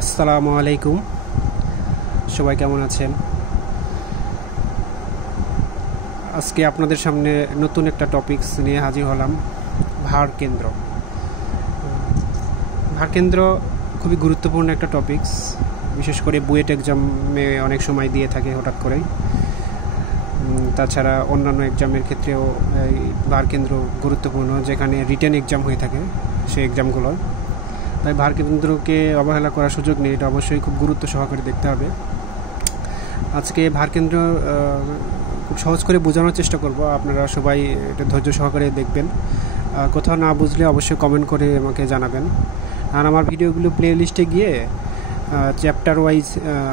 আসসালামু আলাইকুম, সবাই কেমন আছেন? আজকে আপনাদের সামনে নতুন একটা টপিকস নিয়ে হাজির হলাম। ভার কেন্দ্র। ভার কেন্দ্র খুবই গুরুত্বপূর্ণ একটা টপিকস, বিশেষ করে বুয়েট এক্সামে অনেক সময় দিয়ে থাকে হঠাৎ করেই। তাছাড়া অন্যান্য এক্সামের ক্ষেত্রেও এই ভার কেন্দ্র গুরুত্বপূর্ণ, যেখানে রিটেন এক্সাম হয়ে থাকে সেই এক্সামগুলো। তাই ভার কেন্দ্রকে অবহেলা করার সুযোগ নেই, এটা অবশ্যই খুব গুরুত্ব সহকারে দেখতে হবে। আজকে ভার কেন্দ্র খুব সহজ করে বোঝানোর চেষ্টা করব, আপনারা সবাই এটা ধৈর্য সহকারে দেখবেন। কোথাও না বুঝলে অবশ্যই কমেন্ট করে আমাকে জানাবেন। আর আমার ভিডিওগুলো প্লে লিস্টে গিয়ে চ্যাপ্টার ওয়াইজ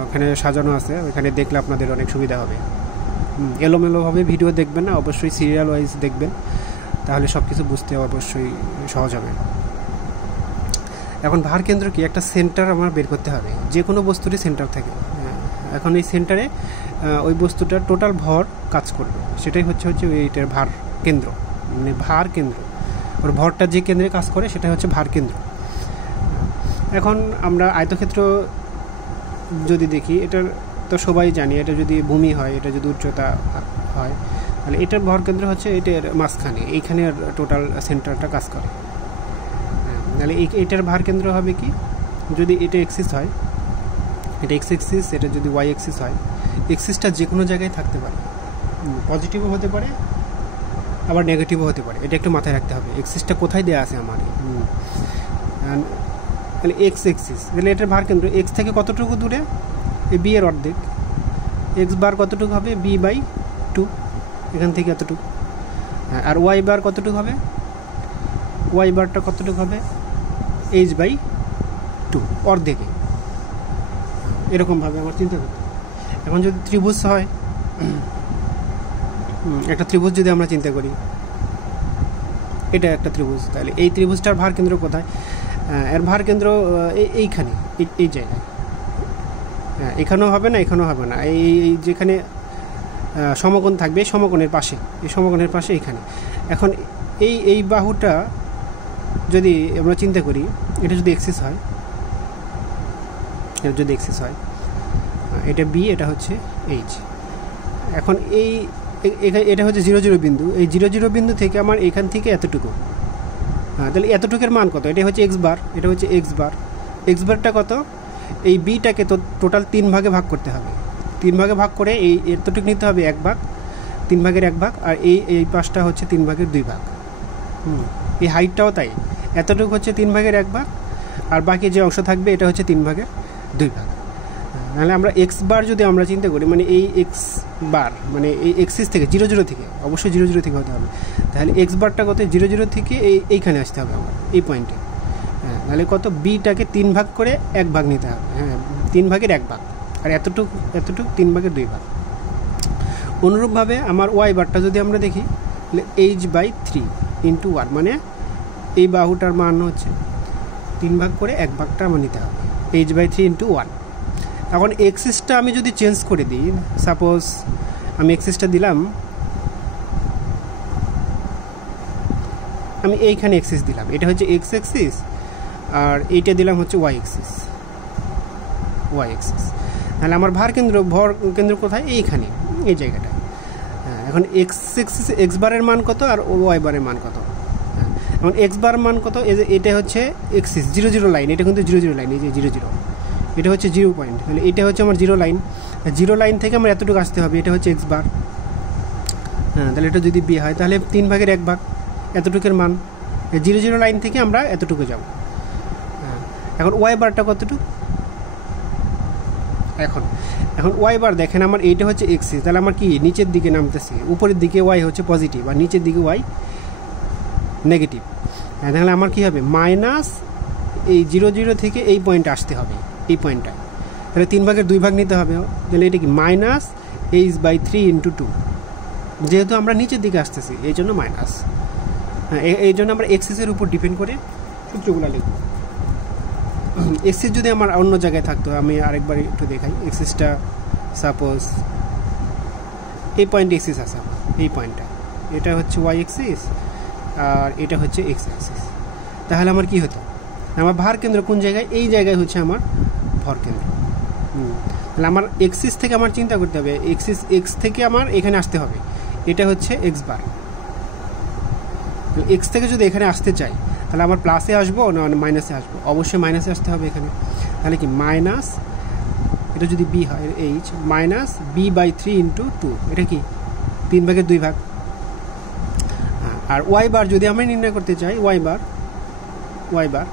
ওখানে সাজানো আছে, ওখানে দেখলে আপনাদের অনেক সুবিধা হবে। এলোমেলোভাবে ভিডিও দেখবেন না, অবশ্যই সিরিয়াল ওয়াইজ দেখবেন, তাহলে সব কিছু বুঝতে অবশ্যই সহজ হবে। এখন ভার কেন্দ্র কি, একটা সেন্টার আমার বের করতে হবে, যে কোনো বস্তুরই সেন্টার থাকে। এখন এই সেন্টারে ওই বস্তুটার টোটাল ভর কাজ করবে, সেটাই হচ্ছে এইটার ভার কেন্দ্র, মানে ভার কেন্দ্র। ওর ভরটা যে কেন্দ্রে কাজ করে সেটা হচ্ছে ভার কেন্দ্র। এখন আমরা আয়তক্ষেত্র যদি দেখি, এটার তো সবাই জানি, এটা যদি ভূমি হয়, এটা যদি উচ্চতা হয়, তাহলে এটার ভর কেন্দ্র হচ্ছে এটার মাঝখানে, এইখানে টোটাল সেন্টারটা কাজ করে। তাহলে এটার ভার কেন্দ্র হবে কি, যদি এটা এক্সিস হয়, এটা এক্স এক্সিস, এটা যদি ওয়াই এক্সিস হয়, এক্সিসটা যে কোনো জায়গায় থাকতে পারে, পজিটিভও হতে পারে আবার নেগেটিভও হতে পারে, এটা একটু মাথায় রাখতে হবে। এক্সিসটা কোথায় দেওয়া আছে আমার, তাহলে এক্স এক্সিস, তাহলে এটার ভার কেন্দ্র এক্স থেকে কতটুকু দূরে, এই বি এর অর্ধেক, এক্স বার কতটুকু হবে, বি বাই 2, এখান থেকে এতটুকু। আর ওয়াই বার কতটুকু হবে, ওয়াই বারটা কতটুকু হবে, এইচ বাই 2, অর্ধেকে। এরকমভাবে আমার চিন্তা করতে। এখন যদি ত্রিভুজ হয়, একটা ত্রিভুজ যদি আমরা চিন্তা করি, এটা একটা ত্রিভুজ, তাহলে এই ত্রিভুজটার ভার কেন্দ্র কোথায়, এর ভার কেন্দ্র এইখানে, এই জায়গায়। এখানেও হবে না, এখানেও হবে না, এই যেখানে সমকোণ থাকবে, এই সমকোণের পাশে, এই সমকোণের পাশে এইখানে। এখন এই বাহুটা যদি আমরা চিন্তা করি, এটা যদি এক্সিস হয়, এটা যদি এক্সিস হয়, এটা বি, এটা হচ্ছে এইচ। এখন এটা হচ্ছে 0 0 বিন্দু, এই 0 0 বিন্দু থেকে আমার এখান থেকে এতটুকু, তাহলে এতটুকুর মান কত, এটা হচ্ছে এক্স বার, এটা হচ্ছে এক্স বার। এক্স বারটা কত, এই বিটাকে তো টোটাল 3 ভাগে ভাগ করতে হবে, 3 ভাগে ভাগ করে এই এতটুকু নিতে হবে 1 ভাগ, 3 ভাগের 1 ভাগ, আর এই পাশটা হচ্ছে 3 ভাগের 2 ভাগ। এই হাইটটাও তাই, এতটুকু হচ্ছে 3 ভাগের 1 ভাগ, আর বাকি যে অংশ থাকবে এটা হচ্ছে 3 ভাগের 2 ভাগ। তাহলে আমরা এক্স বার যদি আমরা চিন্তা করি, মানে এই এক্স বার, মানে এই এক্সিস থেকে 0 0 থেকে, অবশ্যই 0 0 থেকে হতে হবে, তাহলে এক্স বারটা কত, 0 0 থেকে এইখানে আসতে হবে আমার, এই পয়েন্টে। তাহলে কত, বিটাকে 3 ভাগ করে 1 ভাগ নিতে হবে, 3 ভাগের 1 ভাগ, আর এতটুকু 3 ভাগের 2 ভাগ। অনুরূপভাবে আমার ওয়াই বারটা যদি আমরা দেখি, তাহলে এইচ বাই 3 ইন্টু 1, মানে এই বাহুটার মান হচ্ছে 3 ভাগ করে 1 ভাগটা আমার নিতে হবে, এইচ বাই 3 ইন্টু 1। এখন এক্সিসটা আমি যদি চেঞ্জ করে দিই, সাপোজ আমি এক্সিসটা দিলাম, আমি এইখানে এক্সিস দিলাম, এটা হচ্ছে এক্স এক্সিস, আর এইটা দিলাম হচ্ছে ওয়াই এক্সিস, ওয়াই এক্সিস। তাহলে আমার ভর কেন্দ্র কোথায়, এইখানে, এই জায়গাটা। এখন এক্স এক্সিস, এক্স বারের মান কত আর ওয়াই বারের মান কত। এখন এক্স বার মান কত, এটা হচ্ছে এক্সিস 0 0 লাইন, এটা কিন্তু 0 0 লাইন, এই যে 0 0, এটা হচ্ছে 0 পয়েন্ট, তাহলে এটা হচ্ছে আমার 0 লাইন। 0 লাইন থেকে আমার এতটুকু আসতে হবে, এটা হচ্ছে এক্স বার। তাহলে এটা যদি বি হয়, তাহলে 3 ভাগের 1 ভাগ, এতটুকুর মান। 0 0 লাইন থেকে আমরা এতটুকু যাব। এখন ওয়াই বারটা কতটুকু, এখন ওয়াই বার দেখেন, আমার এইটা হচ্ছে এক্সিস, তাহলে আমার কি নিচের দিকে নামতেছে, উপরের দিকে ওয়াই হচ্ছে পজিটিভ, আর নিচের দিকে ওয়াই নেগেটিভ। তাহলে আমার কী হবে, মাইনাস এই 0 0 থেকে এই পয়েন্টে আসতে হবে, এই পয়েন্টটায়, তাহলে 3 ভাগের 2 ভাগ নিতে হবে, তাহলে এটা কি মাইনাস এইচ বাই 3 ইন্টু 2, যেহেতু আমরা নিচের দিকে আসতেছি এই জন্য মাইনাস। এই জন্য আমরা এক্সিসের উপর ডিপেন্ড করে সূত্রগুলো লিখব। এক্সিস যদি আমার অন্য জায়গায় থাকতো, আমি আরেকবার একটু দেখাই। এক্সিসটা সাপোজ এই পয়েন্টে এক্সিস আছে, এই পয়েন্টটা, এটা হচ্ছে ওয়াই এক্সিস আর এটা হচ্ছে এক্স এক্সিস। তাহলে আমার কি হতো, আমার ভার কেন্দ্র কোন জায়গায়, এই জায়গায় হচ্ছে আমার ভরকেন্দ্র। তাহলে আমার এক্সিস থেকে আমার চিন্তা করতে হবে, এক্স থেকে আমার এখানে আসতে হবে, এটা হচ্ছে এক্স বার। এক্স থেকে যদি এখানে আসতে চাই তাহলে আমার প্লাসে আসবো না মাইনাসে আসবো? অবশ্যই মাইনাসে আসতে হবে এখানে। তাহলে কি মাইনাস, এটা যদি বি হয় এইচ মাইনাস b/3 × 2, এটা কি 3/2 আর ওয়াই বার যদি আমি নির্ণয় করতে চাই ওয়াই বার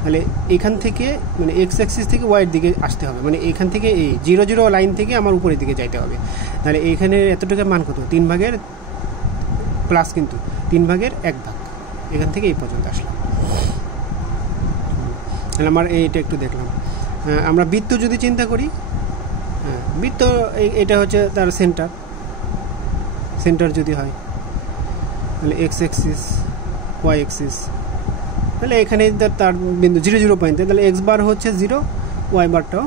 তাহলে এখান থেকে মানে এক্স অ্যাক্সিস থেকে ওয়াইয়ের দিকে আসতে হবে, মানে এখান থেকে এই 0 0 লাইন থেকে আমার উপরের দিকে যাইতে হবে। তাহলে এখানে এতটুকু মান কত? 3 প্লাস কিন্তু 3/1 এখান থেকে এই পর্যন্ত আসলাম। তাহলে আমার এইটা একটু দেখলাম। আমরা বৃত্ত যদি চিন্তা করি, বৃত্ত এটা হচ্ছে তার সেন্টার যদি হয় তাহলে এক্স অ্যাক্সিস ওয়াই অ্যাক্সিস, তাহলে এখানে তার বিন্দু 0 0 পয়েন্টে, তাহলে এক্স বার হচ্ছে 0, ওয়াই বারটাও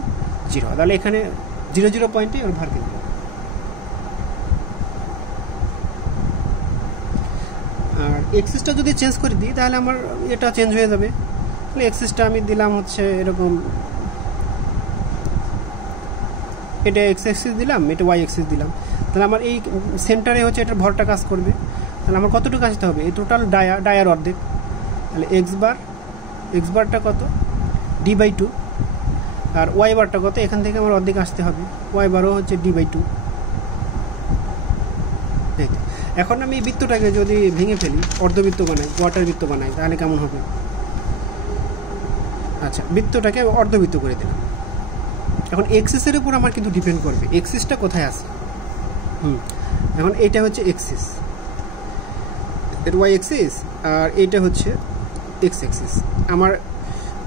0, তাহলে এখানে 0 0 পয়েন্টে ওর ভার কেন্দ্র। আর এক্সিসটা যদি চেঞ্জ করে দিই তাহলে আমার এটা চেঞ্জ হয়ে যাবে। তাহলে এক্সিসটা আমি দিলাম হচ্ছে এরকম, এটা এক্স অ্যাক্সিস দিলাম, এটা ওয়াই অ্যাক্সিস দিলাম। তাহলে আমার এই সেন্টারে হচ্ছে এটার ভরটা কাজ করবে। তাহলে আমার কতটুকু আসতে হবে? এই টোটাল ডায়ার অর্ধেক। তাহলে এক্স বারটা কত? d/2, আর ওয়াই বারটা কত? এখান থেকে আমার অর্ধেক আসতে হবে, ওয়াই বারও হচ্ছে d/2। এখন আমি এই বৃত্তটাকে যদি ভেঙে ফেলি, অর্ধবৃত্ত বানাই, কোয়ার্টার বৃত্ত বানাই, তাহলে কেমন হবে? আচ্ছা, বৃত্তটাকে অর্ধবৃত্ত করে দিলাম। এখন এক্সিসের উপর আমার কিন্তু ডিপেন্ড করবে এক্সিসটা কোথায় আছে। এখন এইটা হচ্ছে এক্সিস, এর ওয়াই এক্সিস, আর এইটা হচ্ছে এক্স এক্সিস। আমার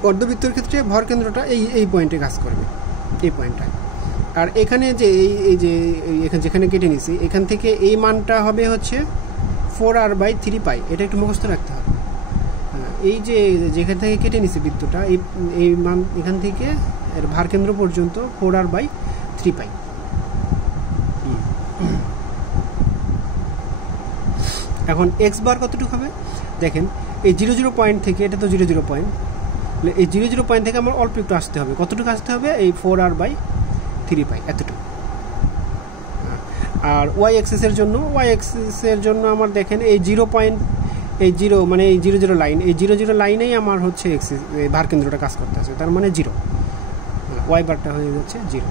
অর্ধবৃত্তর ক্ষেত্রে ভর কেন্দ্রটা এই পয়েন্টে কাজ করবে, এই পয়েন্টটায়। আর এখানে যে এই যে এখানে যেখানে কেটে নিছি, এখান থেকে এই মানটা হবে হচ্ছে 4r/3π। এটা একটু মুখস্থ রাখতে হবে। এই যে যেখান থেকে কেটে নিছি বৃত্তটা, এই মান এখান থেকে এর ভার কেন্দ্র পর্যন্ত 4r/3π। এখন এক্স বার কতটুকু হবে দেখেন, এই 0 0 পয়েন্ট থেকে, এটা তো 0 0 পয়েন্ট, এই 0 0 পয়েন্ট থেকে আমার অল্প একটু আসতে হবে। কতটুকু আসতে হবে? এই 4r/3π এতটুকু। আর ওয়াই এক্সিসের জন্য আমার দেখেন এই 0 পয়েন্ট, এই 0 মানে এই 0 0 লাইন, এই 0 0 লাইনেই আমার হচ্ছে এক্সিস ভার কেন্দ্রটা কাজ করতে আছে, তার মানে 0, ওয়াই বারটা হয়ে যাচ্ছে 0।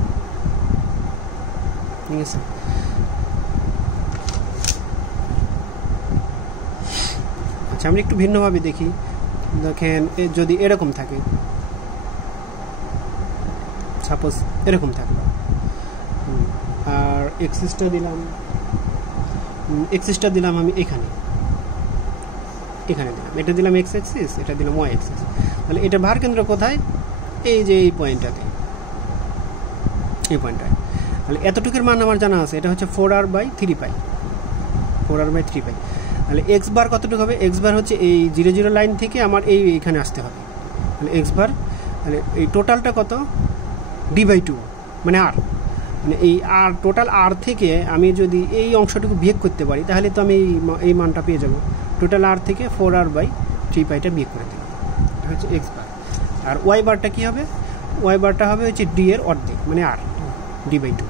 ঠিক আছে? আচ্ছা, আমরা একটু ভিন্নভাবে দেখি। দেখেন যদি এরকম থাকে, সাপোজ এরকম থাকলো, আর এক্সিসটা দিলাম আমি এখানে দিলাম, এটা দিলাম এক্স এক্সিস, এটা দিলাম ওয়াই এক্সিস। তাহলে এটা ভার কেন্দ্র কোথায়? এই যে এই পয়েন্টটাতে, এই পয়েন্টটায়। তাহলে এতটুকুর মান আমার জানা আছে, এটা হচ্ছে 4r/3π। তাহলে এক্স বার কতটুকু হবে? এক্স বার হচ্ছে এই 0 0 লাইন থেকে আমার এইখানে আসতে হবে। তাহলে এক্স বার, তাহলে এই টোটালটা কত? d/2 মানে আর, মানে এই আর টোটাল আর থেকে আমি যদি এই অংশটুকু বিয়োগ করতে পারি তাহলে তো আমি এই মানটা পেয়ে যাব। টোটাল আর থেকে 4r/3πটা বিয়োগ করে দিলাম, এটা হচ্ছে এক্স বার। আর ওয়াই বারটা কী হবে? ওয়াই বারটা হবে হচ্ছে ডি এর অর্ধেক, মানে আর, d/2।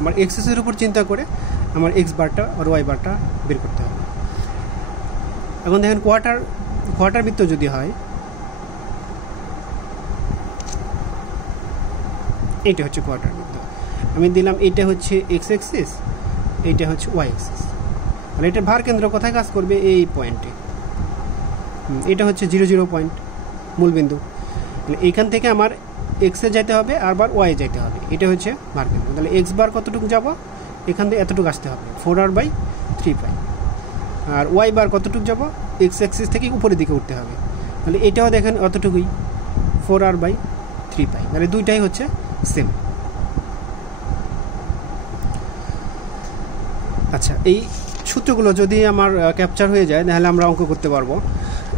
আমার এক্সিসের উপর চিন্তা করে আমার এক্স বারটা আর ওয়াই বারটা বের করতে হবে। এখন দেখেন কোয়ার্টার বৃত্ত যদি হয়, এইটা হচ্ছে কোয়ার্টার বৃত্ত, আমি দিলাম এইটা হচ্ছে এক্স এক্সিস, এইটা হচ্ছে ওয়াই এক্সিস। তাহলে এটা ভার কেন্দ্র কোথায় কাজ করবে? এই পয়েন্টে। এটা হচ্ছে 0 0 পয়েন্ট, মূলবিন্দু। তাহলে এইখান থেকে আমার এক্সে যেতে হবে, আবার ওয়াই যেতে হবে, এটা হচ্ছে ভার কেন্দ্র। তাহলে এক্স বার কতটুকু যাব? এখান থেকে এতটুকু আসতে হবে, 4r/3π। আর ওয়াই বার কতটুকু যাব? এক্স অ্যাক্সিস থেকে উপরের দিকে উঠতে হবে। তাহলে এটাও দেখেন অতটুকুই, 4r/3π। তাহলে দুইটাই হচ্ছে সেম। আচ্ছা, এই সূত্রগুলো যদি আমার ক্যাপচার হয়ে যায় তাহলে আমরা অঙ্ক করতে পারবো।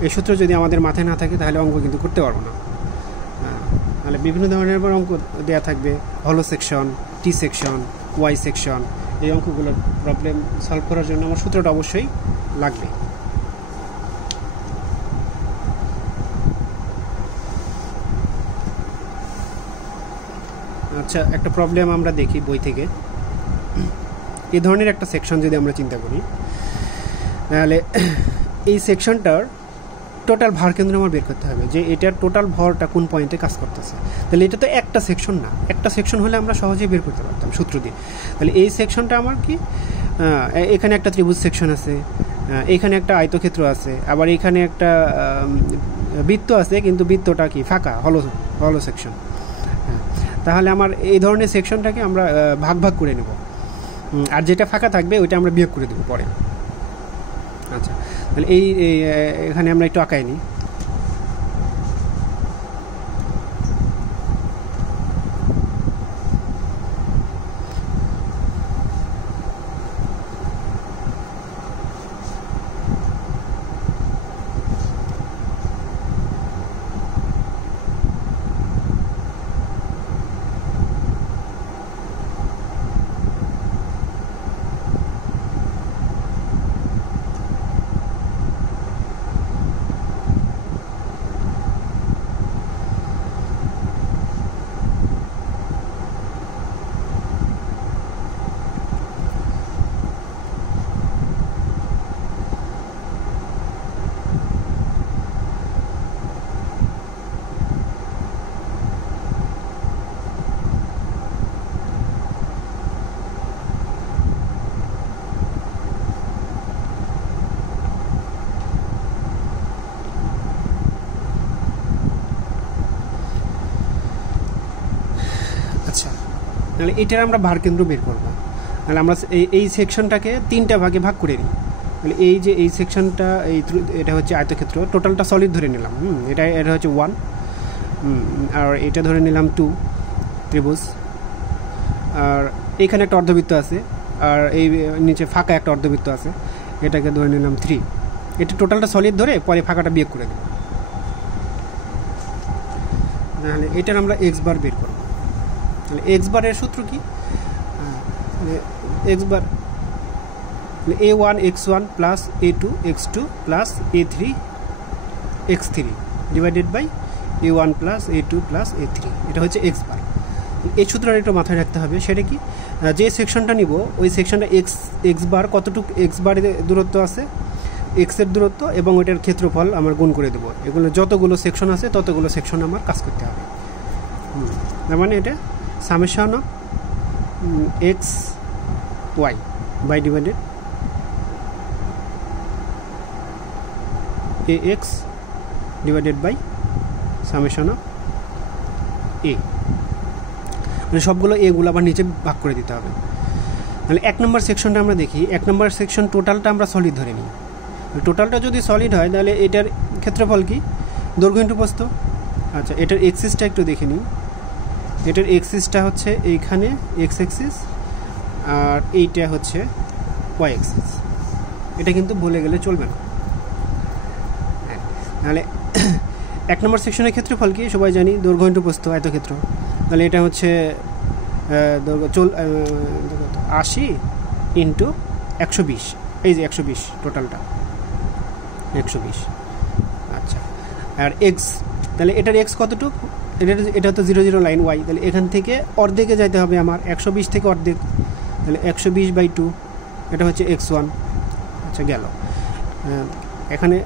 এই সূত্র যদি আমাদের মাথায় না থাকে তাহলে অঙ্ক কিন্তু করতে পারবো না। তাহলে বিভিন্ন ধরনের অঙ্ক দেওয়া থাকবে, হলো সেকশন, টি সেকশন, ওয়াই সেকশন। এই অঙ্কগুলোর প্রবলেম সলভ করার জন্য আমার সূত্রটা অবশ্যই লাগবে। আচ্ছা, একটা প্রবলেম আমরা দেখি বই থেকে। এই ধরনের একটা সেকশন যদি আমরা চিন্তা করি, তাহলে এই সেকশনটার টোটাল ভার কেন্দ্র আমার বের করতে হবে, যে এটার টোটাল ভরটা কোন পয়েন্টে কাজ করতেছে। তাহলে এটা তো একটা সেকশন না, একটা সেকশন হলে আমরা সহজেই বের করতে পারতাম সূত্র দিয়ে। তাহলে এই সেকশনটা আমার কি, এখানে একটা ত্রিভুজ সেকশন আছে, এখানে একটা আয়তক্ষেত্র আছে, আবার এখানে একটা বৃত্ত আছে, কিন্তু বৃত্তটা কি ফাঁকা, হলো সেকশন। তাহলে আমার এই ধরনের সেকশনটাকে আমরা ভাগ ভাগ করে নেব, আর যেটা ফাঁকা থাকবে ওইটা আমরা বিয়োগ করে দেবো পরে। আচ্ছা, তাহলে এখানে আমরা একটু আঁকাই নিই। আচ্ছা, তাহলে এটার আমরা ভার কেন্দ্র বের করবো। তাহলে আমরা এই সেকশনটাকে তিনটা ভাগে ভাগ করে নিই। তাহলে এই যে এই সেকশনটা, এটা হচ্ছে আয়তক্ষেত্র, টোটালটা সলিড ধরে নিলাম। এটা হচ্ছে 1, আর এটা ধরে নিলাম 2 ত্রিভুজ, আর এখানে একটা অর্ধবৃত্ত আছে, আর এই নিচে ফাঁকা একটা অর্ধবৃত্ত আছে, এটাকে ধরে নিলাম 3। এটা টোটালটা সলিড ধরে পরে ফাঁকাটা বিয়োগ করে দেব। তাহলে এটার আমরা এক্স বার বের করব। তাহলে এক্স বারের সূত্র কি, x bar a1 x1 plus a2 x2 plus a3 x3 divided by a1 plus a2 plus a3, এটা হচ্ছে এক্স বার। এই সূত্রটা একটু মাথায় রাখতে হবে। সেটা কি, যে সেকশনটা নিব ওই সেকশনটা এক্স বার কতটুকু এক্স বারের দূরত্ব আছে, এক্সের দূরত্ব এবং ওইটার ক্ষেত্রফল আমার গুণ করে দেবো। এগুলো যতগুলো সেকশন আছে ততগুলো সেকশন আমার কাজ করতে হবে। তার মানে এটা summation of x y by divided a x divided by summation of a, মানে সবগুলো এগুলো আবার নিচে ভাগ করে দিতে হবে। তাহলে 1 নম্বর সেকশনটা আমরা দেখি। 1 নম্বর সেকশন টোটালটা আমরা সলিড ধরে নিই। টোটালটা যদি সলিড হয় তাহলে এটার ক্ষেত্রফল কি, দৈর্ঘ্য ইন্টু প্রস্থ। আচ্ছা, এটার এক্সিসটা একটু দেখে নিই। এটার এক্সিসটা হচ্ছে এইখানে এক্স এক্সিস, আর এইটা হচ্ছে ওয়াই এক্সিস। এটা কিন্তু বলে গেলে চলবে না। তাহলে 1 নম্বর সেকশনের ক্ষেত্রফল কি সবাই জানি, দৈর্ঘ্য ইন্টু প্রস্থ আয়তক্ষেত্র। তাহলে এটা হচ্ছে 80 ইন্টু 120, এই যে 120 টোটালটা 120। আচ্ছা, আর এক্স, তাহলে এটার এক্স কতটুকু, এটা তো 0 0 লাইন ওয়াই, তাহলে এখান থেকে অর্ধেকে যাইতে হবে আমার, 120 থেকে অর্ধেক, তাহলে 120/2, এটা হচ্ছে x1। আচ্ছা, গেল। এখানে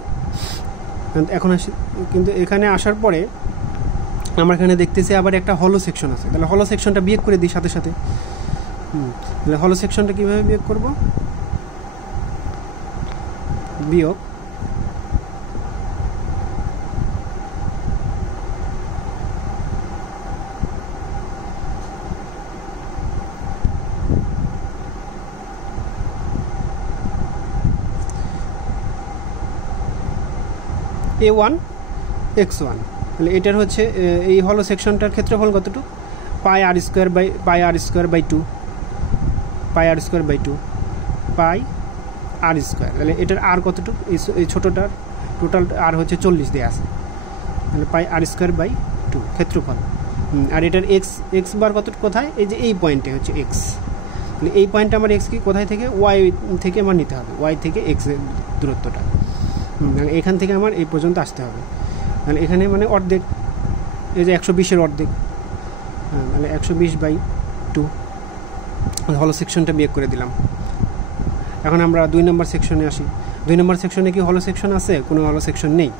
এখন আসি, কিন্তু এখানে আসার পরে আমরা এখানে দেখতেছি আবার একটা হলো সেকশন আছে। তাহলে হলো সেকশনটা বিয়োগ করে দিই সাথে সাথে। তাহলে হলো সেকশনটা কীভাবে বিয়োগ করব, বিয়োগ a1 x1। তাহলে এটার হচ্ছে এই হলো সেকশনটার ক্ষেত্রফল কতটুকু, pi r square by 2 pi r square. তাহলে এটার আর কতটুকু, এই ছোটোটার টোটাল আর হচ্ছে 40 দেওয়া আছে। তাহলে পাই আর স্কোয়ার বাই 2 ক্ষেত্রফল। আর এটার এক্স বার কতটুকু, কোথায়, এই যে এই পয়েন্টে হচ্ছে এক্স। তাহলে এই পয়েন্টটা আমার এক্স কি কোথায় থেকে, ওয়াই থেকে আমার নিতে হবে, ওয়াই থেকে এক্সের দূরত্বটা। তাহলে এখান থেকে আমার এই পর্যন্ত আসতে হবে। তাহলে এখানে মানে অর্ধেক, এই যে 120-এর অর্ধেক, তাহলে 120/2 হলো সেকশনটা বিয়োগ করে দিলাম। এখন আমরা 2 নম্বর সেকশনে আসি। 2 নম্বর সেকশনে কি হলো সেকশন আছে? কোনো হলো সেকশন নেই।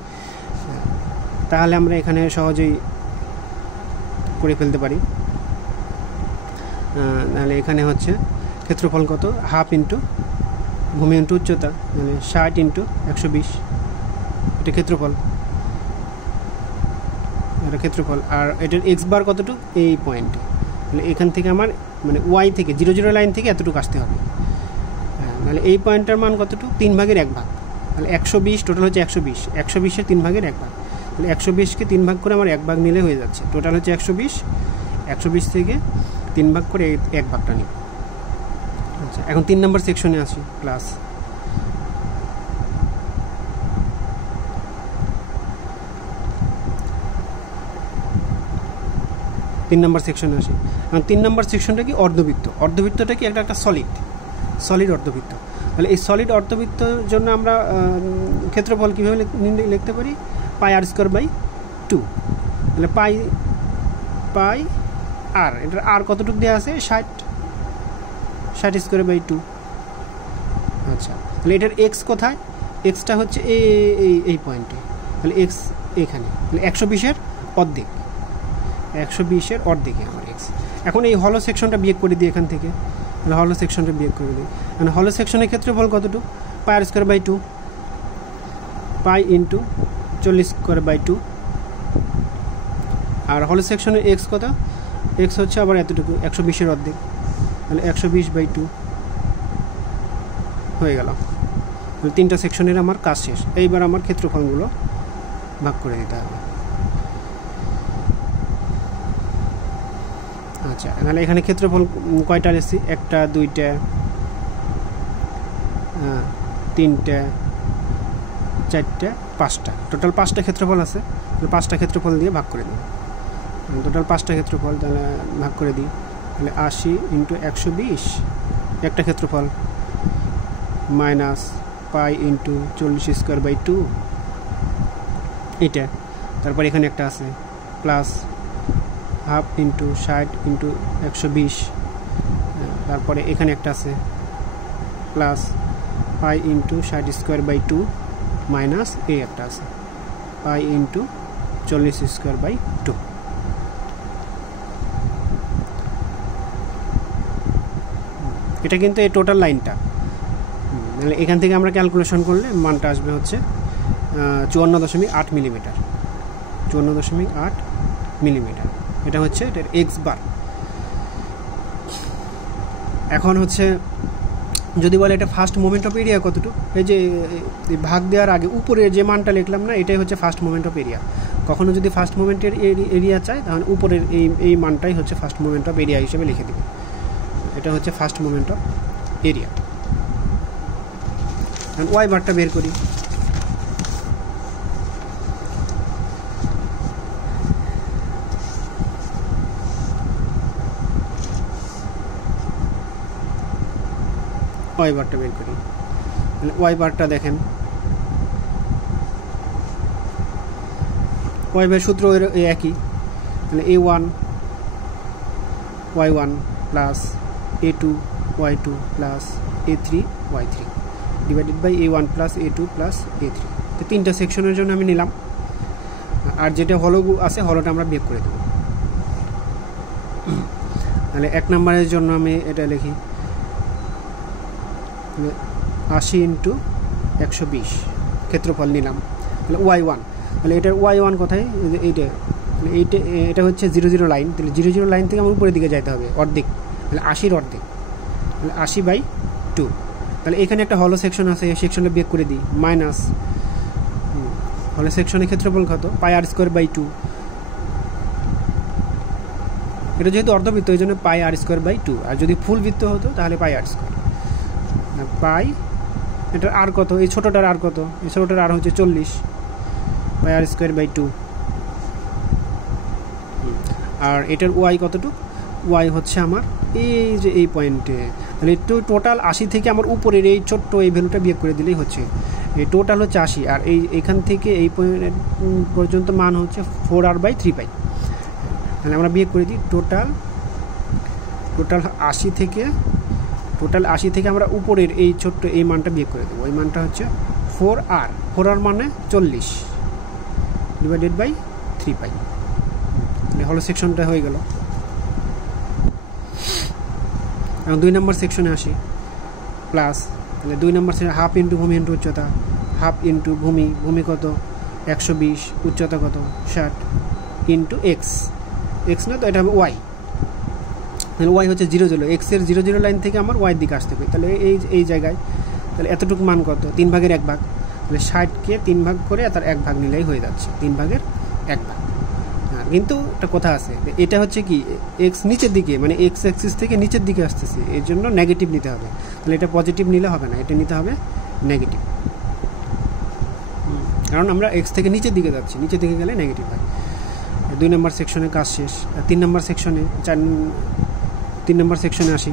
তাহলে আমরা এখানে সহজেই করে ফেলতে পারি। তাহলে এখানে হচ্ছে ক্ষেত্রফল কত, হাফ ইন্টু ভূমি ইন্টু উচ্চতা, মানে 60 ইন্টু 120, এটা ক্ষেত্রফল, এটা ক্ষেত্রফল। আর এটার এক্স বার কতটুকু, এই পয়েন্টে। মানে এখান থেকে আমার মানে ওয়াই থেকে 0 0 লাইন থেকে এতটুকু আসতে হবে। তাহলে এই পয়েন্টটার মান কতটুকু, 3/1 ভাগ। তাহলে 120, টোটাল হচ্ছে 120, 120-এর 3/1 ভাগ। তাহলে 120-কে 3 ভাগ করে আমার 1 ভাগ নিলে হয়ে যাচ্ছে। টোটাল হচ্ছে 120, 120 থেকে 3 ভাগ করে 1 ভাগটা নিব। আচ্ছা, এখন 3 নম্বর সেকশনে আসি। প্লাস 3 নম্বর সেকশনে আসি। এখন 3 নম্বর সেকশনটা কি, অর্ধবৃত্ত। অর্ধবৃত্তটা কি, একটা সলিড অর্ধবৃত্ত। তাহলে এই সলিড অর্ধবৃত্তের জন্য আমরা ক্ষেত্রফল কীভাবে লিখতে পারি, πr²/2। তাহলে পাই আর, এটার আর কতটুকু দেওয়া আছে, 60²/2। আচ্ছা, তাহলে এটার এক্স কোথায়, এক্সটা হচ্ছে এই পয়েন্টে। তাহলে এক্স এখানে, তাহলে 120-এর অর্ধেক, 120-এর অর্ধেকে আমার এক্স। এখন এই হলো সেকশনটা বিয়োগ করে দিই এখান থেকে। তাহলে হলো সেকশনটা বিয়োগ করে দিই। মানে হলো সেকশনের ক্ষেত্রফল কতটুকু, πr²/2, পাই ইন্টু 40²/2। আর হলো সেকশনের এক্স কত, এক্স হচ্ছে আবার এতটুকু, 120-এর অর্ধেক। তাহলে 120/2 হয়ে গেল। তাহলে 3টা সেকশনের আমার কাজ শেষ। এইবার আমার ক্ষেত্রফলগুলো ভাগ করে দিতে হবে। আচ্ছা, তাহলে এখানে ক্ষেত্রফল কয়টা লিখছি, 1, 2, 3, 4, 5টা, টোটাল 5টা ক্ষেত্রফল আছে। 5টা ক্ষেত্রফল দিয়ে ভাগ করে দিই। টোটাল 5টা ক্ষেত্রফল, তাহলে ভাগ করে দিই। তাহলে 80 ইন্টু 120 একটা ক্ষেত্রফল, মাইনাস পাই ইন্টু 40²/2 এটা। তারপর এখানে একটা আছে, প্লাস হাফ ইন্টু 60 ইন্টু 120। তারপরে এখানে একটা আছে, প্লাস পাই ইন্টু 60²/2 মাইনাস এই একটা আছে, পাই ইন্টু 40²/2। এটা কিন্তু এই টোটাল লাইনটা। তাহলে এখান থেকে আমরা ক্যালকুলেশন করলে মানটা আসবে হচ্ছে 54.8 মিলিমিটার, 54.8 মিলিমিটার। এটা হচ্ছে এটার এক্স বার। এখন হচ্ছে যদি বলে এটা ফার্স্ট মোমেন্ট অফ এরিয়া কতটুকু, এই যে ভাগ দেওয়ার আগে উপরে যে মানটা লিখলাম না, এটাই হচ্ছে ফার্স্ট মোমেন্ট অফ এরিয়া। কখনো যদি ফার্স্ট মোমেন্টের এরিয়া চাই, তাহলে উপরের এই মানটাই হচ্ছে ফার্স্ট মোমেন্ট অফ এরিয়া হিসেবে লিখে দেবে। এটা হচ্ছে first moment of area. Y বারটা বের করি। ওয়াই বারটা বের করি। ওয়াই বারটা দেখেন, ওয়াই বাই সূত্র একই। তাহলে A1 Y1 plus A2 Y2 plus A3 Y3 divided by A1 plus A2 plus A3। তো 3টা সেকশনের জন্য আমি নিলাম। আর যেটা হলো আছে, হলোটা আমরা বিয়োগ করে দেবো। তাহলে 1 নম্বরের জন্য আমি এটা লিখি, 80 ইন্টু 120 ক্ষেত্রফল নিলাম। তাহলে Y1, তাহলে এটার Y1 কোথায়, এটা হচ্ছে 0 0 লাইন। তাহলে 0 0 লাইন থেকে আমার উপরের দিকে যেতে হবে, অর্ধেক। তাহলে 80-র অর্ধেক, তাহলে 80/2। তাহলে এখানে একটা হলো সেকশন আছে, এই সেকশনটা বিয়োগ করে দিই, মাইনাস হলো সেকশনের ক্ষেত্রফল কত, πr²/2। এটা যেহেতু অর্ধবৃত্ত, এই জন্য πr²/2। আর যদি ফুল বৃত্ত হতো তাহলে πr²। পাই এটার আর কত, এই ছোটোটার আর কত, এই ছোটোটার আর হচ্ছে 40, πr²/2। আর এটার ওয়াই কতটুকু, ওয়াই হচ্ছে আমার এই যে এই পয়েন্টে। তাহলে টোটাল 80 থেকে আমার উপরের এই ছোট্ট এই ভ্যালুটা বিয়োগ করে দিলেই হচ্ছে, এই টোটাল হচ্ছে 80। আর এখান থেকে এই পর্যন্ত মান হচ্ছে 4r/3π। তাহলে আমরা বিয়োগ করে দিই টোটাল 80 থেকে আমরা উপরের এই ছোট্ট এই মানটা বিয়োগ করে দেবো। এই মানটা হচ্ছে 4r মানে 40 ডিভাইডেড বাই 3 পাই। হলো সেকশনটা হয়ে গেল। এখন 2 নম্বর সেকশনে আসি, প্লাস তাহলে 2 নম্বর সেকশন হাফ ইন্টু ভূমি ইন্টু উচ্চতা, হাফ ইন্টু ভূমি কত 120, উচ্চতা কত 60 ইন্টু এক্স না তো এটা হবে ওয়াই। তাহলে ওয়াই হচ্ছে 0 0, এক্সের 0 0 লাইন থেকে আমার ওয়াইয়ের দিকে আসতে হবে। তাহলে এই জায়গায় তাহলে এতটুকু মান কত 3 ভাগের 1 ভাগ। তাহলে 60কে 3 ভাগ করে তার 1 ভাগ নিলেই হয়ে যাচ্ছে 3 ভাগের 1 ভাগ। কিন্তু একটা কথা আছে, এটা হচ্ছে কি এক্স নিচের দিকে মানে এক্স অ্যাক্সিস থেকে নিচের দিকে আসতেছে, এর জন্য নেগেটিভ নিতে হবে। তাহলে এটা পজিটিভ নিলে হবে না, এটা নিতে হবে নেগেটিভ, কারণ আমরা এক্স থেকে নিচের দিকে যাচ্ছি, নিচের দিকে গেলে নেগেটিভ হয়। 2 নম্বর সেকশনে কাজ শেষ। 3 নম্বর সেকশনে 3 নম্বর সেকশনে আসি।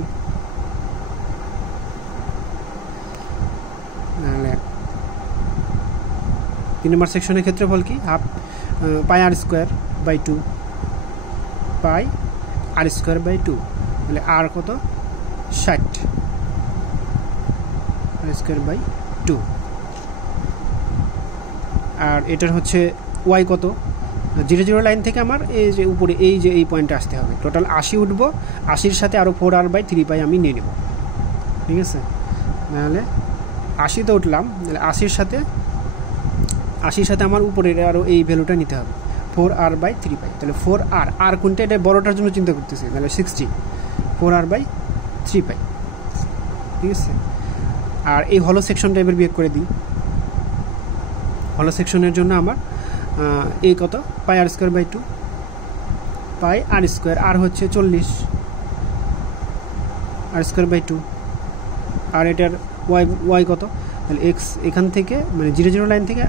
তাহলে 3 নম্বর সেকশনের ক্ষেত্রফল কি half pi r square by 2, pi r square by 2। তাহলে আর কত 60 আর স্কোয়ার বাই 2। আর এটার হচ্ছে ওয়াই কত 0 0 লাইন থেকে আমার এই যে উপরে এই পয়েন্টে আসতে হবে। টোটাল 80 উঠবো, 80-র সাথে আরও 4r বাই 3 পাই আমি নিয়ে নেব। ঠিক আছে, তাহলে 80-তে উঠলাম, তাহলে 80-র সাথে আমার উপরের আরও এই ভ্যালুটা নিতে হবে 4r বাই 3 পাই। তাহলে 4r কোনটা, এটা বড়টার জন্য চিন্তা করতেছি, তাহলে 60 4r বাই 3 পাই। ঠিক আছে, আর এই হলো সেকশনটা এবার বিয়োগ করে দিই। হলো সেকশনের জন্য আমার এই কত pi r square by 2, pi r square, r হচ্ছে 40 আর স্কোয়ার বাই 2। আর এটার ওয়াই কত, তাহলে এক্স এখান থেকে মানে 0 0 লাইন থেকে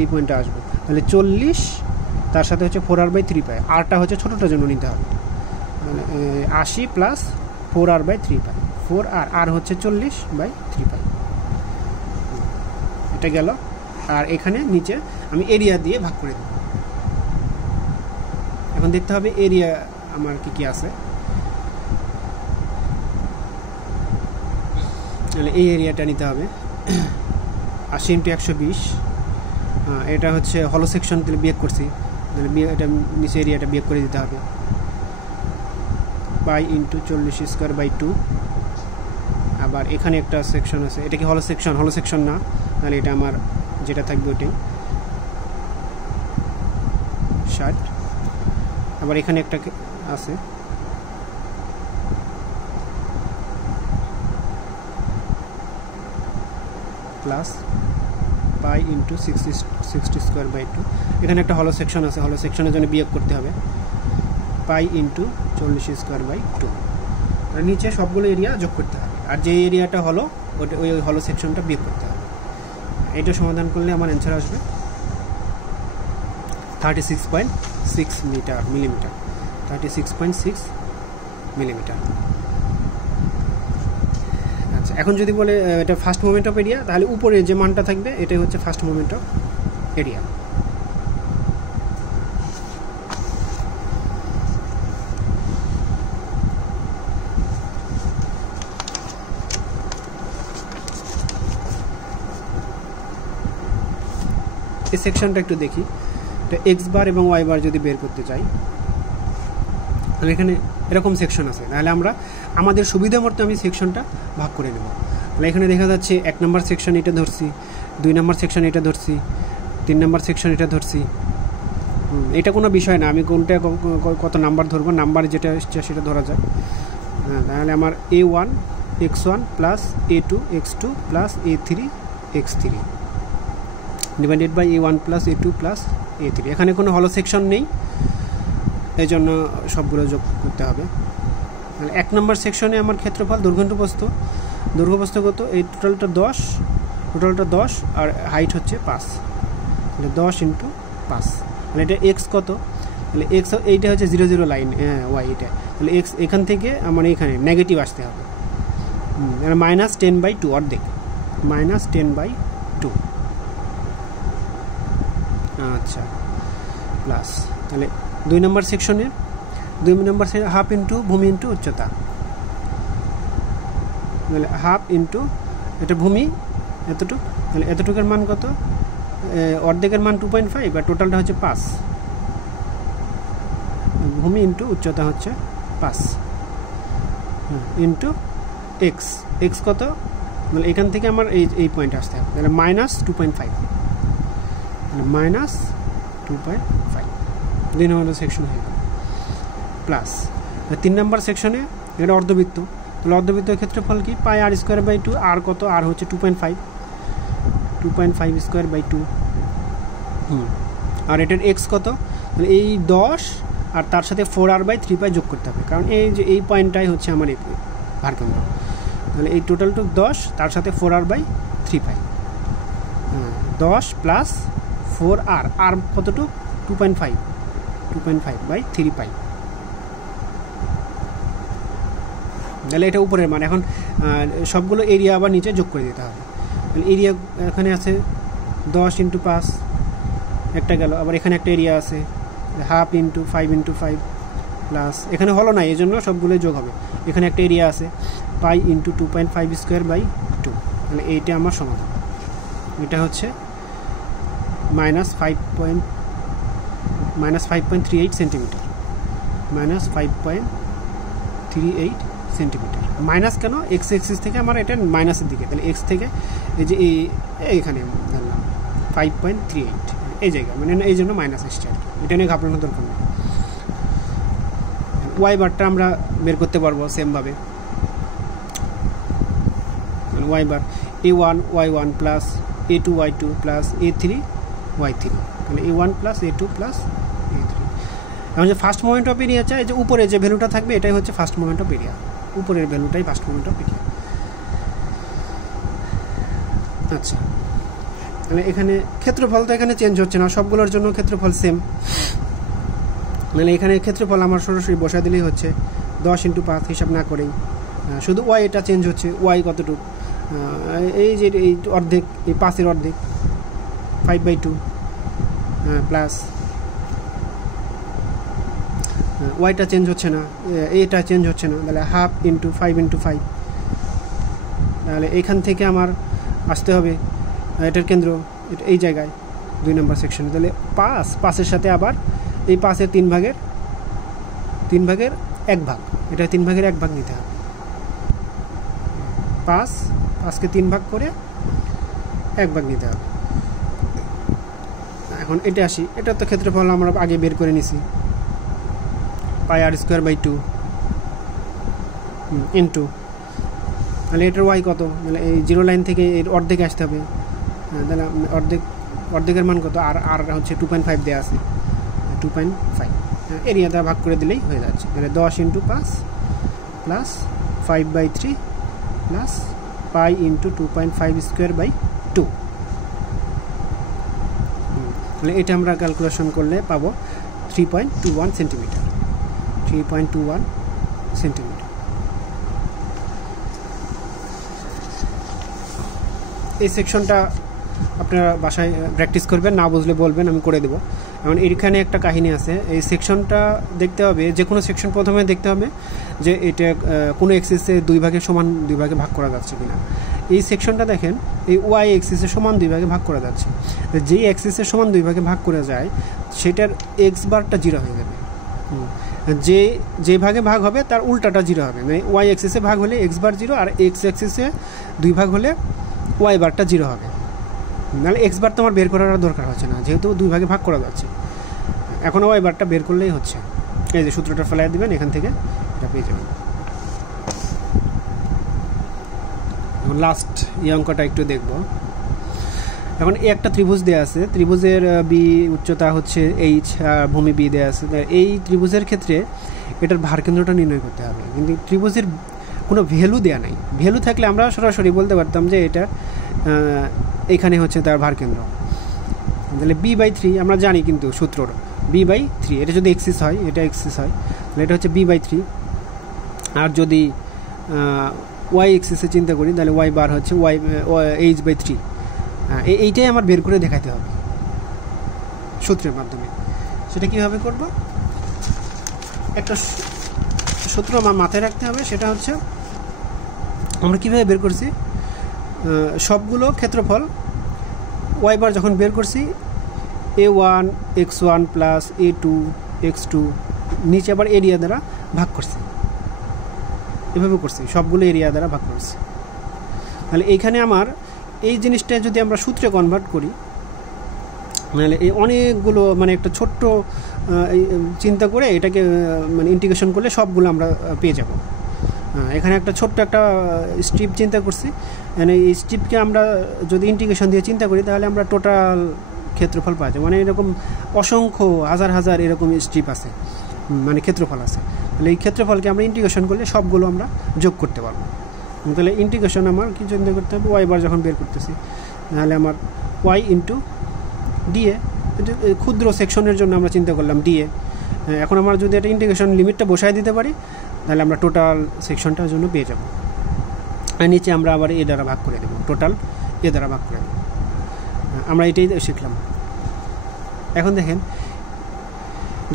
এই পয়েন্টটা আসবে। তাহলে 40 তার সাথে হচ্ছে 4r বাই 3 পাই, আরটা হচ্ছে ছোটোটার জন্য নিতে হবে। মানে 80 plus 4r by 3 pi, 4r আর হচ্ছে 40 বাই 3 পাই। এটা গেল। আর এখানে নিচে আমি এরিয়া দিয়ে ভাগ করে দেব। এখন দেখতে হবে এরিয়া আমার কি আছে। তাহলে এই এরিয়াটা নিতে হবে 80 × 120। এটা হচ্ছে হলো সেকশন থেকে বিয়োগ করছি, তাহলে এটা নিচে এরিয়াটা বিয়োগ করে দিতে হবে। Pi into 40 square by 2। আবার এখানে একটা সেকশন আছে, এটা কি হলো সেকশন না, তাহলে এটা আমার যেটা থাকবে ওইটাই 60। আবার এখানে একটা আছে plus pi into 60 square by 2। এখানে একটা হলো সেকশন আছে, হলো সেকশনের জন্য বিয়োগ করতে হবে পাই ইন্টু 40 স্কোয়ার বাই 2। আর নিচে সবগুলো এরিয়া যোগ করতে হবে, আর যে এরিয়াটা হলো ওটা ওই হলো সেকশনটা বিয়োগ করতে হবে। এটা সমাধান করলে আমার অ্যান্সার আসবে 36.6 মিলিমিটার। 36.6 মিলিমিটার। আচ্ছা, এখন যদি বলে এটা ফার্স্ট মোমেন্ট অফ এরিয়া, তাহলে উপরে যে মানটা থাকবে এটাই হচ্ছে ফার্স্ট মোমেন্ট অফ এরিয়া। এই সেকশনটা একটু দেখি, এটা এক্স বার এবং ওয়াই বার যদি বের করতে চাই, তাহলে এখানে এরকম সেকশন আছে। তাহলে আমরা আমাদের সুবিধা মতো আমি সেকশনটা ভাগ করে নেব। তাহলে এখানে দেখা যাচ্ছে 1 নম্বর সেকশন এটা ধরছি, 2 নম্বর সেকশন এটা ধরছি, 3 নম্বর সেকশন এটা ধরছি। এটা কোনো বিষয় না, আমি কোনটা কত নাম্বার ধরবো, নাম্বার যেটা এসছে সেটা ধরা যায়। তাহলে আমার A1 x1 plus A2 x2 plus A3 x3 divided by A1 plus A2 plus A3। এখানে কোনো হলো সেকশন নেই, এই জন্য সবগুলো যোগ করতে হবে। তাহলে 1 নম্বর সেকশনে আমার ক্ষেত্রফল দৈর্ঘ্য কত, এই টোটালটা 10 আর হাইট হচ্ছে 5, তাহলে 10 × 5। তাহলে এটা এক্স কত, তাহলে এক্স এইটা হচ্ছে 0 0 লাইন, ওয়াই এটা, তাহলে এক্স এখান থেকে আমার এখানে নেগেটিভ আসতে হবে, -10/2 অর্ধেক, -10/2। আচ্ছা, প্লাস তাহলে 2 নম্বর সেকশনে 2 নম্বর হাফ ইন্টু ভূমি ইন্টু উচ্চতা, তাহলে হাফ ইন্টু এটা ভূমি এতটুক, তাহলে এতটুকের মান কত, অর্ধেকের মান 2.5 আর টোটালটা হচ্ছে 5, ভূমি ইন্টু উচ্চতা হচ্ছে 5 ইন্টু এক্স, এক্স কত, মানে এখান থেকে আমার এই পয়েন্ট আসতে হবে, তাহলে -2.5, -2.5 2 নম্বর সেকশন হয়ে গেল। প্লাস 3 নম্বর সেকশনে এটা অর্ধবৃত্ত, তাহলে অর্ধবৃত্তের ক্ষেত্রফল কি পাই r²/2, আর কত, আর হচ্ছে 2.5 2.5² 2, আর এটার এক্স কত, তাহলে এই 10 আর তার সাথে 4r/3π যোগ করতে হবে, কারণ এই যে এই পয়েন্টটাই হচ্ছে আমার এই ভারকেন্দ্র, তাহলে এই টোটালটুক 10 তার সাথে 4r/3π, 10 প্লাস 4r, আর কতটুক 2.5/3π, তাহলে এটা উপরের মান। এখন সবগুলো এরিয়া আবার নিচে যোগ করে দিতে হবে, তাহলে এরিয়া এখানে আছে 10 × 5 একটা গেল, আবার এখানে একটা এরিয়া আছে হাফ ইন্টু 5 × 5 প্লাস এখানে হলো না এই জন্য সবগুলোই যোগ হবে, এখানে একটা এরিয়া আছে পাই ইন্টু 2.5² 2, তাহলে এইটা আমার সমাধান। এটা হচ্ছে -5.38 সেন্টিমিটার, -5.38 সেন্টিমিটার। মাইনাস কেন, এক্স এক্সিস থেকে আমার এটা মাইনাসের দিকে, তাহলে এক্স থেকে এই যে এইখানে ধরলাম 5.38 এই জায়গায়, মানে এই জন্য মাইনাস এসছে, এটা নিয়ে ঘাবড়ানোর দরকার নেই। ওয়াই বারটা আমরা বের করতে পারবো সেমভাবে, y bar a1 y1 plus a2 y2 plus a3 y3, মানে a1 plus a2 plus a3। এখন যে ফার্স্ট মোমেন্ট অফ এরিয়া চাই, যে উপরে যে ভ্যালুটা থাকবে এটাই হচ্ছে ফার্স্ট মোমেন্ট অফ এরিয়া, উপরের ভ্যালুটাই ফার্স্ট মোমেন্ট অফ এরিয়া। আচ্ছা, মানে এখানে ক্ষেত্রফল তো এখানে চেঞ্জ হচ্ছে না, সবগুলোর জন্য ক্ষেত্রফল সেম, মানে এখানে ক্ষেত্রফল আমার সরাসরি বসা দিলেই হচ্ছে 10 × 5 হিসাব না করেই, শুধু ওয়াই এটা চেঞ্জ হচ্ছে, ওয়াই কতটুকু, এই যে এই অর্ধেক, এই 5-এর অর্ধেক 5/2 প্লাস ওয়াইটা চেঞ্জ হচ্ছে না, এইটা চেঞ্জ হচ্ছে না, তাহলে হাফ ইন্টু 5 × 5, তাহলে এইখান থেকে আমার আসতে হবে এটার কেন্দ্র এই জায়গায় 2 নম্বর সেকশনে, তাহলে 5-5-এর সাথে আবার এই 5-এর 3 ভাগের 1 ভাগ, এটা 3 ভাগের 1 ভাগ নিতে হবে, 5-5কে 3 ভাগ করে 1 ভাগ নিতে হবে। এখন এটা আসি, এটা তো ক্ষেত্রফল আমরা আগে বের করে নিছি, পাই r² 2 ইন্টু, তাহলে এটার ওয়াই কত, মানে এই 0 লাইন থেকে এর অর্ধেকে আসতে হবে, তাহলে অর্ধেকের মান কত, আর হচ্ছে 2.5 দেওয়া আছে, 2.5 এরিয়া দ্বারা ভাগ করে দিলেই হয়ে যাচ্ছে, তাহলে 10 × 5 প্লাস 5/3 প্লাস পাই ইন্টু 2.5² 2, তাহলে এটা আমরা ক্যালকুলেশন করলে পাবো 3.21 সেন্টিমিটার, 3.21 সেন্টিমিটার। এই সেকশনটা আপনারা বাসায় প্র্যাকটিস করবেন, না বুঝলে বলবেন, আমি করে দেবো। এখন এখানে একটা কাহিনী আছে, এই সেকশনটা দেখতে হবে, যে কোনো সেকশন প্রথমে দেখতে হবে যে এটা কোনো এক্সিসে 2 ভাগে সমান 2 ভাগে ভাগ করা যাচ্ছে কিনা। এই সেকশনটা দেখেন, এই ওয়াই এক্সিসে সমান 2 ভাগে ভাগ করা যাচ্ছে, যেই এক্সিসে সমান 2 ভাগে ভাগ করে যায় সেটার এক্স বারটা 0 হয়ে যাবে, যে ভাগে ভাগ হবে তার উল্টাটা 0 হবে, মানে ওয়াই এক্সিসে ভাগ হলে এক্স বার 0, আর এক্স এক্সিসে 2 ভাগ হলে ওয়াই বারটা 0 হবে, নাহলে এক্স বার তো আমার বের করার দরকার হচ্ছে না, যেহেতু 2 ভাগে ভাগ করা যাচ্ছে। এখন ওয়াই বারটা বের করলেই হচ্ছে, এই যে সূত্রটা ফেলাই দেবেন, এখান থেকে এটা পেয়ে যাবেন। এখন লাস্ট এই অঙ্কটা একটু দেখব। এখন একটা ত্রিভুজ দেওয়া আছে, ত্রিভুজের বি উচ্চতা হচ্ছে এইচ, ভূমি বি দেওয়া আছে, এই ত্রিভুজের ক্ষেত্রে এটার ভারকেন্দ্রটা নির্ণয় করতে হবে, কিন্তু ত্রিভুজের কোনো ভ্যালু দেওয়া নাই। ভ্যালু থাকলে আমরা সরাসরি বলতে পারতাম যে এটা এখানে হচ্ছে তার ভারকেন্দ্র, তাহলে b/3 আমরা জানি, কিন্তু সূত্রর b/3, এটা যদি এক্সিস হয়, এটা এক্সিস হয়, তাহলে এটা হচ্ছে b/3, আর যদি ওয়াই এক্সিসে চিন্তা করি তাহলে ওয়াই বার হচ্ছে h/3, এইটাই আমার বের করে দেখাতে হবে সূত্রের মাধ্যমে। সেটা কীভাবে করব, একটা সূত্র আমার মাথায় রাখতে হবে, সেটা হচ্ছে আমরা কীভাবে বের করছি সবগুলো ক্ষেত্রফল ওয়াই বার যখন বের করছি a1 x1 plus a2 x2 নিচে আবার এরিয়া দ্বারা ভাগ করছি, এভাবে করছি, সবগুলো এরিয়া দ্বারা ভাগ করছি। তাহলে এইখানে আমার এই জিনিসটা যদি আমরা সূত্রে কনভার্ট করি, মানে এই অনেকগুলো মানে একটা ছোট্ট চিন্তা করে এটাকে মানে ইন্টিগ্রেশন করলে সবগুলো আমরা পেয়ে যাব। এখানে একটা ছোট্ট একটা স্ট্রিপ চিন্তা করছি, মানে এই স্ট্রিপকে আমরা যদি ইন্টিগ্রেশন দিয়ে চিন্তা করি তাহলে আমরা টোটাল ক্ষেত্রফল পাওয়া যায়। মানে এরকম অসংখ্য হাজার হাজার এরকম স্ট্রিপ আছে, মানে ক্ষেত্রফল আছে। তাহলে এই ক্ষেত্রফলকে আমরা ইন্টিগ্রেশন করলে সবগুলো আমরা যোগ করতে পারবো। তাহলে ইন্টিগ্রেশন আমার কি চিন্তা করতে হবে, ওয়াই বার যখন বের করতেছি তাহলে আমার ওয়াই ইন্টু ডিএ, ক্ষুদ্র সেকশনের জন্য আমরা চিন্তা করলাম ডিএ। এখন আমরা যদি এটা ইন্টিগ্রেশন লিমিটটা বসায় দিতে পারি তাহলে আমরা টোটাল সেকশনটার জন্য পেয়ে যাব। আর নিচে আমরা আবার এ দ্বারা ভাগ করে দেবো, টোটাল এ দ্বারা ভাগ করে দেবো। আমরা এটাই শিখলাম। এখন দেখেন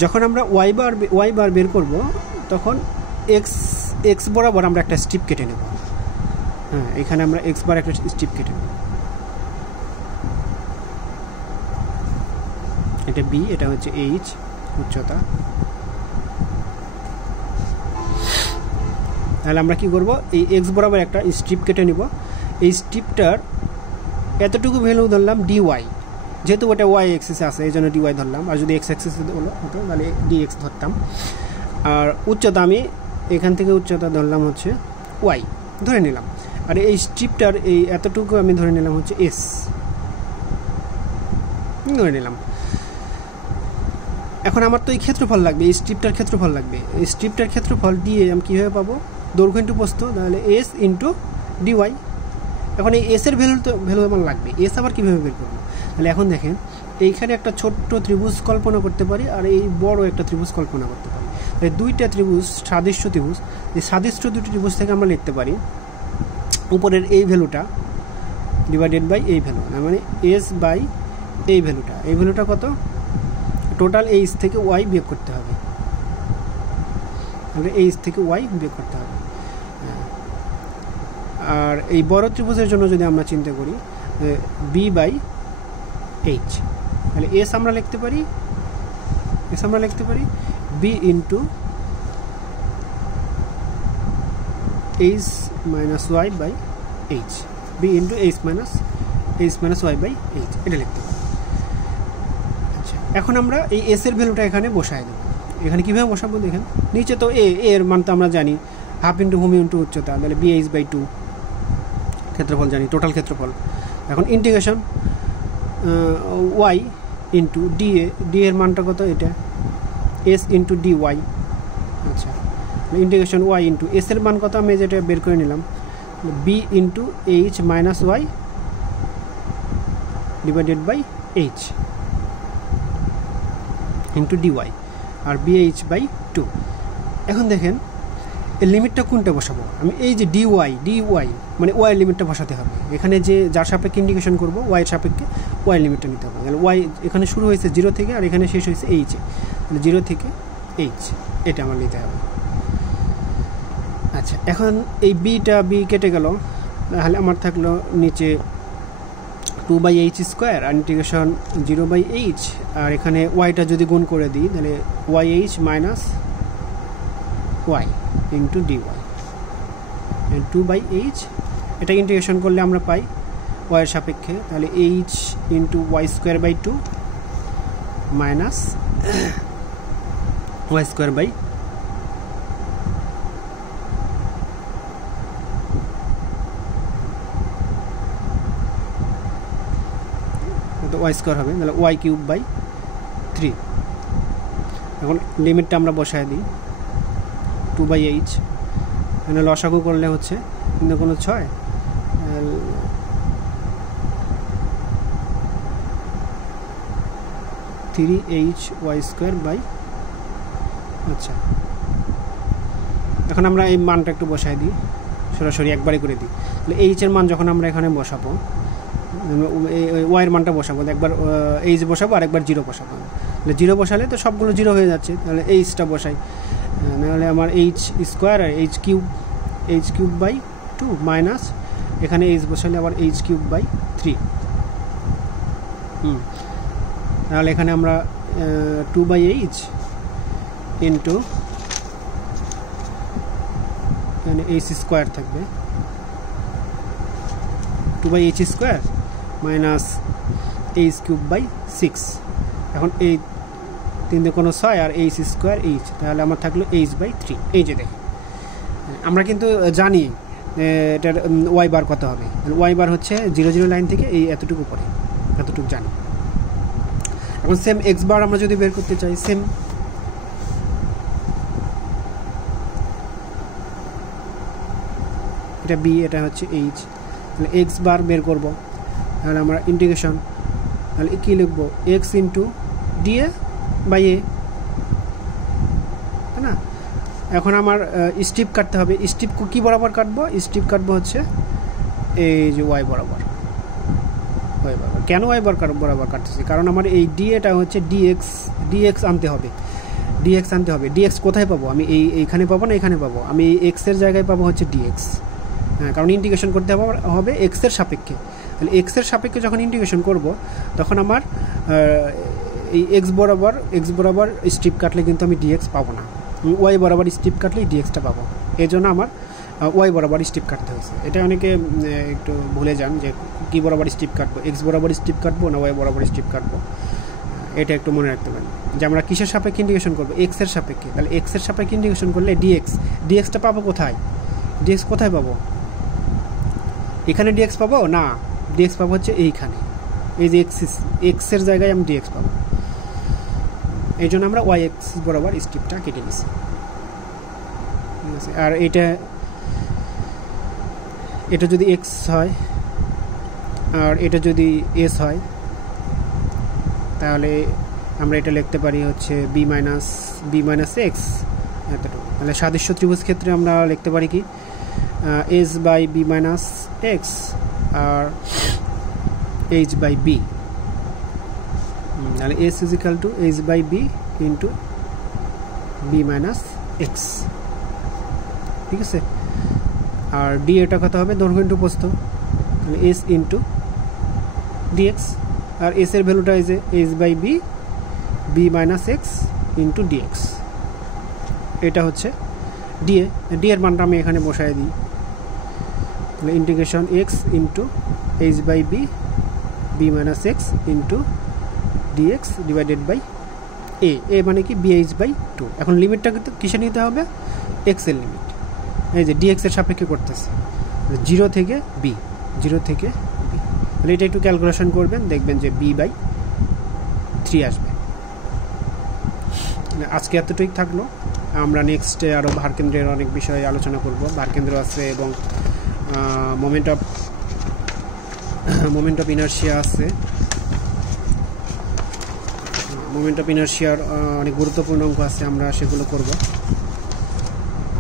যখন আমরা ওয়াই বার বের করব তখন এক্স বরাবর আমরা একটা স্ট্রিপ কেটে নেব। এখানে আমরা এক্স বার একটা স্ট্রিপ কেটে নেব। এটা বি, এটা হচ্ছে এইচ উচ্চতা। তাহলে আমরা কি করব, এই এক্স বরাবর একটা স্ট্রিপ কেটে নিব। এই স্ট্রিপটার এতটুকু ভ্যালু ধরলাম ডিওয়াই, যেহেতু ওটা ওয়াই এক্সিসে আছে এই জন্য ডিওয়াই ধরলাম, আর যদি এক্স এক্সিসে হতো তাহলে ডিএক্স ধরতাম। আর উচ্চতা আমি এখান থেকে উচ্চতা ধরলাম হচ্ছে ওয়াই ধরে নিলাম। আর এই স্ট্রিপটার এই এতটুকু আমি ধরে নিলাম হচ্ছে এস ধরে নিলাম। এখন আমার তো এই ক্ষেত্রফল লাগবে, এই স্ট্রিপটার ক্ষেত্রফল লাগবে। এই স্ট্রিপটার ক্ষেত্রফল দিয়ে আমি কীভাবে পাবো, দৈর্ঘ্য ইন্টু প্রস্থ, তাহলে এস ইন্টু ডিওয়াই। এখন এই এসের ভ্যালু আমার লাগবে, এস আবার কীভাবে বের করবো। তাহলে এখন দেখেন এইখানে একটা ছোট্ট ত্রিভুজ কল্পনা করতে পারি আর এই বড় একটা ত্রিভুজ কল্পনা করতে পারি। এই দুইটা ত্রিভুজ সাদৃশ্য ত্রিভুজ, এই সাদৃশ্য দুটি ত্রিভুজ থেকে আমরা লিখতে পারি উপরের এই ভ্যালুটা ডিভাইডেড বাই এই ভ্যালু, মানে এস বাই এই ভ্যালুটা। এই ভ্যালুটা কত, টোটাল এইচ থেকে ওয়াই বিয়োগ করতে হবে, তাহলে এইচ থেকে ওয়াই বিয়োগ করতে হবে। আর এই বড় ত্রিভুজের জন্য যদি আমরা চিন্তা করি বি বাই এইচ, তাহলে এস আমরা লিখতে পারি b into h minus y by h, b into h minus y by h, এটা লিখতে পারি। আচ্ছা, এখন আমরা এই এস এর ভ্যালুটা এখানে বসায় দেবো। এখানে কীভাবে বসাবো দেখেন, নিচে তো এর মান তো আমরা জানি, হাফ ইন্টু ভূমি ইন্টু উচ্চতা, তাহলে বি এইচ বাই 2 ক্ষেত্রফল জানি, টোটাল ক্ষেত্রফল। এখন ইন্টিগ্রেশন ওয়াই ইন্টু ডি এর মানটা কত, এটা এস ইন্টু ডি ওয়াই। আচ্ছা, ইন্টিগ্রেশন ওয়াই ইন্টু এস এর মান কত আমি যেটা বের করে নিলাম, b into h minus y divided by h into d y, আর বিএইচ বাই 2। এখন দেখেন এই লিমিটটা কোনটা বসাবো আমি, এই যে ডিওয়াই মানে ওয়াই লিমিটটা বসাতে হবে। এখানে যে যার সাপেক্ষে ইন্ডিকেশন করবো ওয়াইয়ের সাপেক্ষে ওয়াই লিমিটটা নিতে হবে। তাহলে ওয়াই এখানে শুরু হয়েছে 0 থেকে আর এখানে শেষ হয়েছে এইচে, তাহলে 0 থেকে এইচ এটা আমার নিতে হবে। আচ্ছা, এখন এই বি কেটে গেল, তাহলে আমার থাকলো নিচে 2/h² আর ইন্টিগ্রেশন 0/h, আর এখানে ওয়াইটা যদি গুণ করে দিই তাহলে YH minus y into d y 2/h। এটা ইন্টিগ্রেশন করলে আমরা পাই ওয়াইয়ের সাপেক্ষে, তাহলে h into y² 2 minus y² y² হবে, তাহলে y³ 3। এখন লিমিটটা আমরা বসায় দিই 2/h, এখানে লসাগু করলে হচ্ছে কিন্তু কোনো 6 3hy² আচ্ছা, এখন আমরা এই মানটা একটু বসায় দিই, সরাসরি একবারে করে দিই। তাহলে এইচ এর মান যখন আমরা এখানে বসাবো, ওয়াইয়ের মানটা বসাবো, একবার এইচ বসাবো আর একবার 0 বসাবো। তাহলে 0 বসালে তো সবগুলো 0 হয়ে যাচ্ছে, তাহলে এইচটা বসাই, নাহলে আমার এইচ স্কোয়ার আর এইচ কিউব বাই 2 মাইনাস এখানে এইচ বসালে আবার এইচ কিউব বাই 3। তাহলে এখানে আমরা 2/h ইন্টু এখানে এইচ স্কোয়ার থাকবে 2/h square minus h cube by 6। এখন এই 3 দিয়ে কোনো 6 আর এইচ স্কোয়ার এইচ, তাহলে আমার থাকলো h/3। এই যে দেখেন আমরা কিন্তু জানি এটার ওয়াই বার কত হবে। ওয়াই বার হচ্ছে 0 0 লাইন থেকে এই এতটুকু উপরে, এতটুকু জানি। এখন সেম এক্স বার আমরা যদি বের করতে চাই, সেম এটা বি, এটা হচ্ছে এইচ, তাহলে এক্স বার বের করব। তাহলে আমরা ইন্টিগ্রেশন, তাহলে কী লিখবো, এক্স ইন্টু ডিএ বাই এ, তাই না? এখন আমার স্ট্রিপ কাটতে হবে। স্ট্রিপ কী বরাবর কাটবো? স্ট্রিপ কাটবো হচ্ছে এই যে ওয়াই বরাবর। কেন ওয়াই বরাবর কাটতেছি? কারণ আমার এই ডিএটা হচ্ছে ডিএক্স আনতে হবে। ডিএক্স কোথায় পাবো? আমি এইখানে পাবো না এখানে পাবো? আমি এই এক্সের জায়গায় পাবো হচ্ছে ডিএক্স। হ্যাঁ, কারণ ইন্টিগ্রেশন করতে হবে এক্সের সাপেক্ষে। তাহলে এক্সের সাপেক্ষে যখন ইন্টিগ্রেশন করব তখন আমার এই এক্স বরাবর স্ট্রিপ কাটলে কিন্তু আমি ডিএক্স পাবো না। ওয়াই বরাবর স্ট্রিপ কাটলেই ডিএক্সটা পাবো। এই জন্য আমার ওয়াই বরাবর স্ট্রিপ কাটতে হয়েছে। এটা অনেকে একটু ভুলে যান যে কী বরাবর স্ট্রিপ কাটবো, এক্স বরাবর স্ট্রিপ কাটবো না ওয়াই বরাবর স্ট্রিপ কাটবো। এটা একটু মনে রাখতে পারেন যে আমরা কিসের সাপেক্ষে ইন্টিগ্রেশন করবো? এক্সের সাপেক্ষে। তাহলে এক্সের সাপেক্ষে ইন্টিগ্রেশন করলে ডিএক্সটা পাবো কোথায়? ডিএক্স কোথায় পাবো? এখানে ডিএক্স পাবো না, ডিএক্স পাবো হচ্ছে এইখানে। এই যে এক্সের জায়গায় আমি ডিএক্স পাবো। এই জন্য আমরা ওয়াই এক্স বরাবর স্ট্রিপটা কেটে নিছি। ঠিক আছে? আর এটা যদি এক্স হয় আর এটা যদি এস হয়, তাহলে আমরা এটা লিখতে পারি হচ্ছে বি মাইনাস এক্স এতটুকু। তাহলে সাদৃশ্য ত্রিভুজ ক্ষেত্রে আমরা লিখতে পারি কি, S by B minus x আর এইচ বাই বি। তাহলে S is equal to H by B into B minus x. ঠিক আছে? আর ডি এটা কত হবে? দৈর্ঘ্য ইন্টু প্রস্থ। তাহলে এস ইন্টু ডিএক্স, আর এস এর ভ্যালুটা এই যে h by B minus x into d x. এটা হচ্ছে ডি এর মানটা আমি এখানে বসায় দিই। তাহলে integration x into h by B minus x into dx divided by a মানে কি bh/2। এখন লিমিটটা কিন্তু কিসে নিতে হবে? এক্সের লিমিট। এই যে ডিএক্সের সাপেক্ষে করতেছে 0 থেকে বি। তাহলে এটা একটু ক্যালকুলেশন করবেন, দেখবেন যে b/3 আসবে। আজকে এতটুকুই থাকলো। আমরা নেক্সটে আরও ভারকেন্দ্রের অনেক বিষয়ে আলোচনা করব। ভারকেন্দ্র আছে এবং মোমেন্ট অফ ইনার্শিয়া আছে। মোমেন্ট অফ ইনার্শিয়ার অনেক গুরুত্বপূর্ণ অঙ্ক আছে, আমরা সেগুলো করব।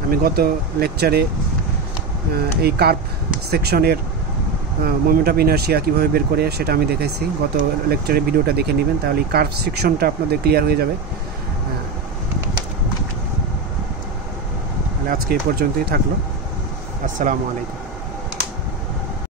আমি গত লেকচারে এই কার্ভ সেকশনের মোমেন্ট অফ ইনার্শিয়া কীভাবে বের করে সেটা আমি দেখাইছি। গত লেকচারে ভিডিওটা দেখে নেবেন, তাহলে এই কার্ভ সেকশনটা আপনাদের ক্লিয়ার হয়ে যাবে। তাহলে আজকে এই পর্যন্তই থাকলো। আসসালামু আলাইকুম।